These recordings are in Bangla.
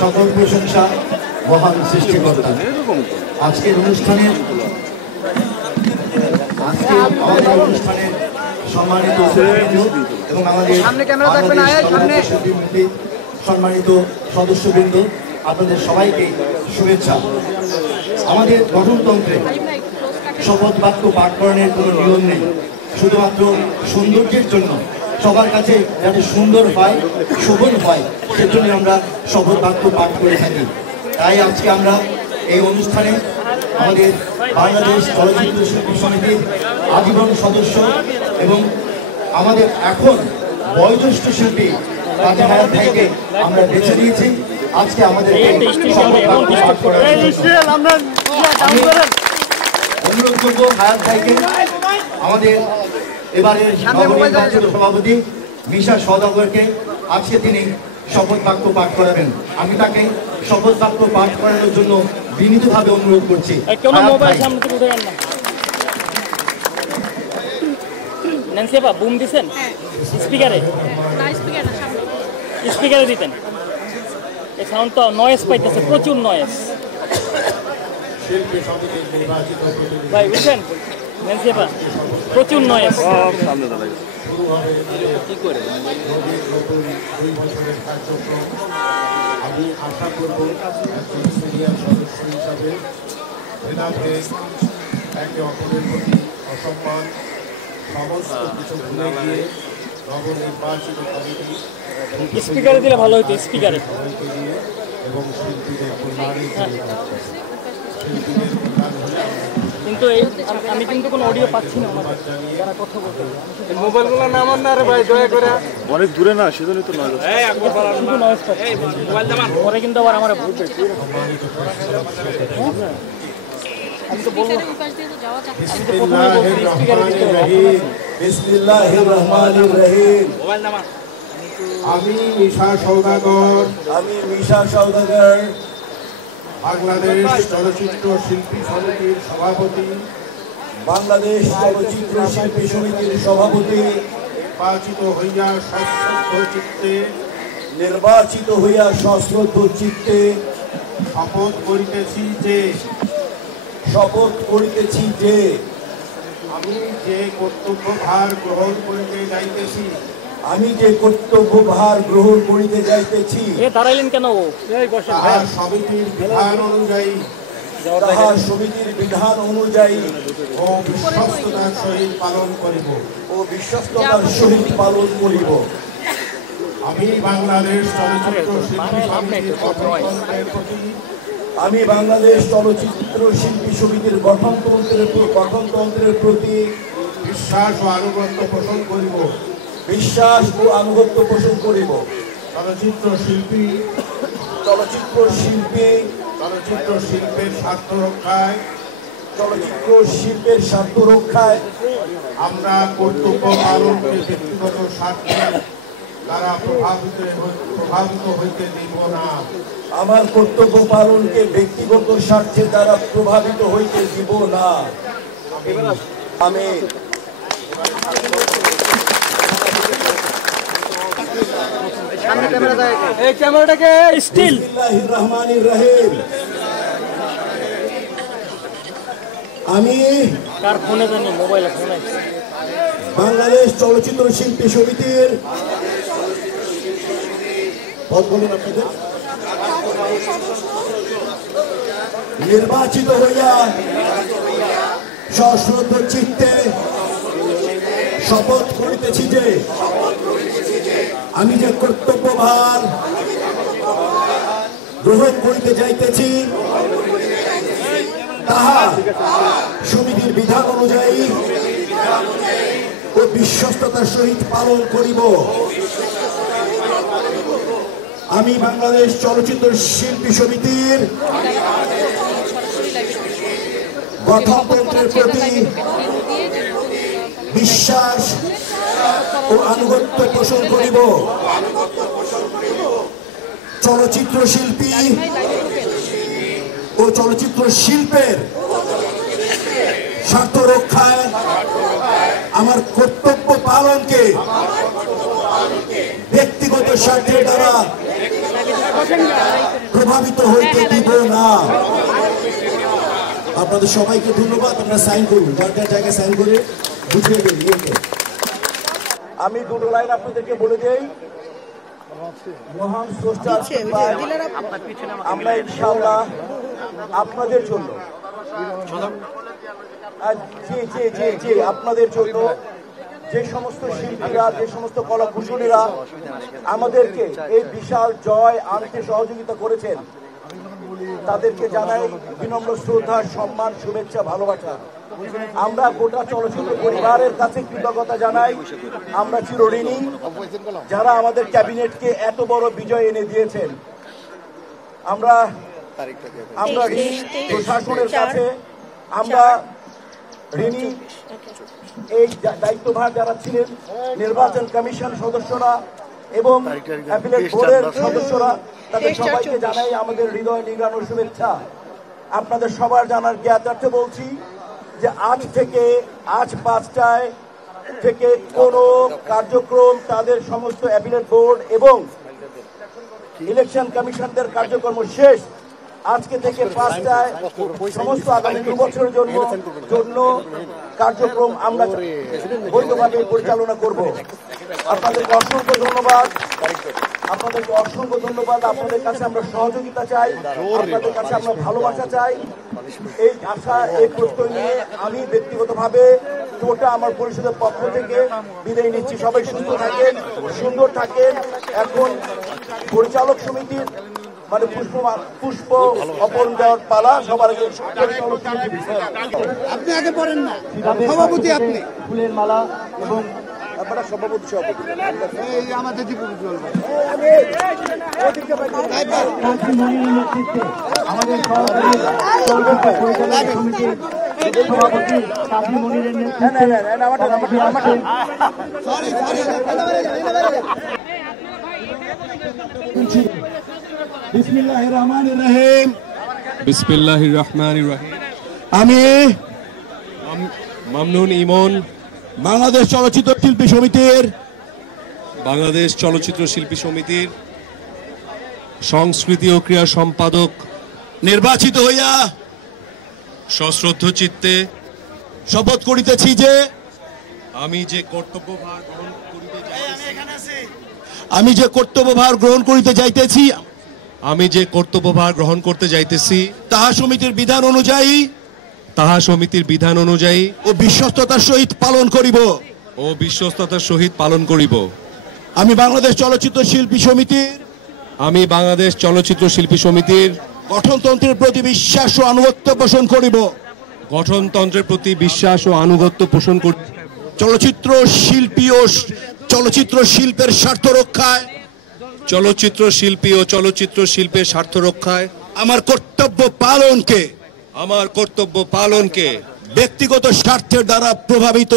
সকল প্রশংসা মহান সৃষ্টিকর্তা। আজকের অনুষ্ঠানের সম্মানিত এবং আমাদের সম্মানিত সদস্যবৃন্দ, আপনাদের সবাইকে শুভেচ্ছা। আমাদের গঠনতন্ত্রে শপথ বাক্য পাঠ করানোর কোনো নিয়ম নেই, শুধুমাত্র সৌন্দর্যের জন্য, সবার কাছে যাতে সুন্দর হয়, শোভন হয়, সেজন্য আমরা শপথ বাক্য পাঠ করে থাকি। তাই আজকে আমরা এই অনুষ্ঠানে আমাদের বাংলাদেশ চলচ্চিত্র শিল্পী সমিতির আজীবন সদস্য এবং আমাদের এখন বয়োজ্যেষ্ঠ শিল্পী কাজী হায়াত ভাইকে আমরা বেছে নিয়েছি আজকে আমাদের অনুরোধ করবো হায়াত ভাইকে আমাদের এবারের সভাপতি মিশা সওদাগরকে আজকে তিনি শপথ বাক্য পাঠ করাবেন। আমি তাকে শপথ বাক্য পাঠ করানোর জন্য বিনীতভাবে অনুরোধ করছি। বুম দিছেন স্পিকারে, স্পিকারে দিতেন, এই সাউন্ড তো নয়েজ পাইতেছে, প্রচুর নয়েজ ভাই, বুঝছেন নেন্সিপা, প্রচুর নয়েজ। কি করে আমি আশা করব একজন সিনিয়র সদস্য হিসাবে একে অপরের প্রতি অসম্মান সমস্ত কিছু ভুলে গিয়ে নবনির্বাচিত কমিটি স্পিকারে দিলে ভালো হতো, স্পিকারে এবং শিল্পীদের কল্যাণে কিন্তু আমি কিন্তু কোনো অডিও পাচ্ছি না, যারা কথা বলতে মোবাইলগুলো নামান না রে ভাই, দয়া করে। অনেক দূরে না, সেজন্যই তো নয়। পরে কিন্তু আবার আমার আমি তো বলবো, বিসমিল্লাহির রহমানির রহিম। আমি মিশা সওদাগর, বাংলাদেশ চলচ্চিত্র শিল্পী সমিতির সভাপতি, নির্বাচিত হইয়া সশ্রদ্ধ চিত্তে শপথ করিতেছি যে আমি যে কর্তব্যভার গ্রহণ করিতে যাইতেছি দাঁড়াইলেন কেন? তাহার সমিতির বিধান অনুযায়ী ও বিশ্বস্ততার সহিত পালন করিব। আমি বাংলাদেশ চলচ্চিত্র শিল্পী সমিতির গঠনতন্ত্রের প্রতি বিশ্বাস ও আনুগত্য পোষণ করিব। চলচ্চিত্র শিল্পের স্বার্থ রক্ষায় আমরা কর্তব্য পালনকে ব্যক্তিগত স্বার্থে দ্বারা প্রভাবিত হইতে দিব না। আমার কর্তব্য পালনকে ব্যক্তিগত স্বার্থের দ্বারা প্রভাবিত হইতে দিব না। আমি ক্যামেরাটাকে স্টিল। বিসমিল্লাহির রহমানির রহিম। আমি কার ফোনে জানি, মোবাইলে ফোনে, বাংলাদেশ চলচ্চিত্র শিল্পী সমিতির নির্বাচিত হইয়া সশ্রদ্ধ চিত্তে শপথ করিতেছি যে আমি যে কর্তব্যভার গ্রহণ করিতে যাইতেছি তাহা সমিতির বিধান অনুযায়ী ও বিশ্বস্ততার সহিত পালন করিব। আমি বাংলাদেশ চলচ্চিত্র শিল্পী সমিতির গঠনতন্ত্রের প্রতি বিশ্বাস ও আনুগত্য পোষণ করিব। চলচ্চিত্র শিল্পী ও চলচ্চিত্র শিল্পের স্বার্থ রক্ষায় আমার কর্তব্য পালনকে ব্যক্তিগত স্বার্থের দ্বারা প্রভাবিত হইতে দিব না। আপনাদের সবাইকে ধন্যবাদ। আপনারা সাইন করুন, যার যার জায়গায় সাইন করে বুঝিয়ে দিন। আমি দুটো লাইন আপনাদেরকে বলে দেই। মহান স্রষ্টার কৃপায় আমরা ইনশাআল্লাহ আপনাদের জন্য আপনাদের জন্য যে সমস্ত শিল্পীরা, যে সমস্ত কলাকুশলীরা আমাদেরকে এই বিশাল জয় আনতে সহযোগিতা করেছেন, তাদেরকে জানাই বিনম্র শ্রদ্ধা, সম্মান, শুভেচ্ছা, ভালোবাসা। আমরা গোটা চলচ্চিত্র পরিবারের কাছে কৃতজ্ঞতা জানাই। আমরা চিরঋণী যারা আমাদের ক্যাবিনেটকে এত বড় বিজয় এনে দিয়েছেন। আমরা ঋণী প্রশাসনের কাছে, আমরা ঋণী এই দায়িত্বভার যারা ছিলেন, নির্বাচন কমিশন সদস্যরা এবং অ্যাপিলেট বোর্ডের সদস্যরা, তাদের সবাইকে জানাই আমাদের হৃদয় নিংড়ানো শুভেচ্ছা। আপনাদের সবার জানার জ্ঞাতার্থে বলছি যে আজ 5টায় থেকে কোনো কার্যক্রম তাদের সমস্ত অ্যাপিলেট বোর্ড এবং ইলেকশন কমিশনদের কার্যক্রম শেষ। আজকে থেকে 5টায় সমস্ত আগামী 2 বছরের জন্য কার্যক্রম আমরা বৈধভাবে পরিচালনা করব। আপনাদেরকে অসংখ্য ধন্যবাদ। আপনাদের কাছে আমরা সহযোগিতা চাই, আপনাদের কাছে আমরা ভালোবাসা চাই। এই আশা, এই প্রত্যয় নিয়ে আমি ব্যক্তিগতভাবে গোটা আমার পরিষদের পক্ষ থেকে বিদায় নিচ্ছি। সবাই সুন্দর থাকেন। এখন পরিচালক সমিতির পুষ্প অর্পণ দেওয়ার পালা। সবার আগে আপনি আগে পড়েন না, সভাপতি আপনি। ফুলের মালা এবং সভাপতি আমাদের আমাদের সহকারী চলচ্চিত্র পরিচালক সমিতির সভাপতি কাজী মনিরের নেতৃত্বে বিসমিল্লাহির রহমানির রহিম। বিসমিল্লাহির রহমানির রহিম। আমি মামনুন ইমন বাংলাদেশ চলচ্চিত্র শিল্পী সমিতির সংস্কৃতি ও ক্রীড়া সম্পাদক নির্বাচিত হইয়া সশ্রদ্ধ চিত্তে শপথ করিতেছি যে আমি যে কর্তব্যভার গ্রহণ করিতে যাইতেছি তাহা সমিতির বিধান অনুযায়ী ও বিশ্বস্ততার সহিত পালন করিব। আমি বাংলাদেশ চলচ্চিত্র শিল্পী সমিতির গঠনতন্ত্রের প্রতি বিশ্বাস ও আনুগত্য পোষণ করিব। চলচ্চিত্র শিল্পের স্বার্থ রক্ষায় আমার কর্তব্য পালনকে ব্যক্তিগত স্বার্থের দ্বারা প্রভাবিত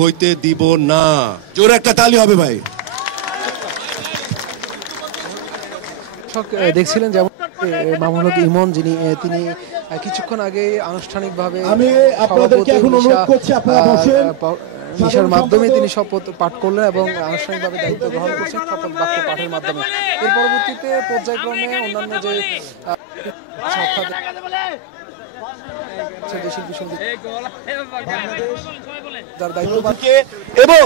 হইতে দিব না। জোরে একটা তালি হবে ভাই। দেখছিলেন যেমন মামুন ইমন, তিনি কিছুক্ষণ আগে আনুষ্ঠানিকভাবে মিশার মাধ্যমে তিনি শপথ পাঠ করলেন এবং আনুষ্ঠানিকভাবে দায়িত্ব গ্রহণ করছেন শপথ বাক্য পাঠের মাধ্যমে। এর পরবর্তীতে পর্যায়ক্রমে অন্যান্য যে এবং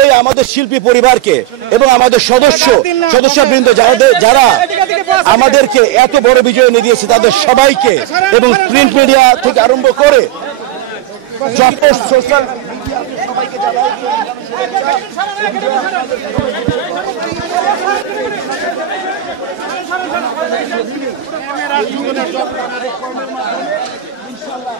এই আমাদের শিল্পী পরিবারকে এবং আমাদের সদস্যবৃন্দ যারা আমাদেরকে এত বড় বিজয় এনে দিয়েছে তাদের সবাইকে এবং প্রিন্ট মিডিয়া থেকে আরম্ভ করে যত সোশ্যাল মিডিয়া সবাইকে জানাই ইনশাআল্লাহ।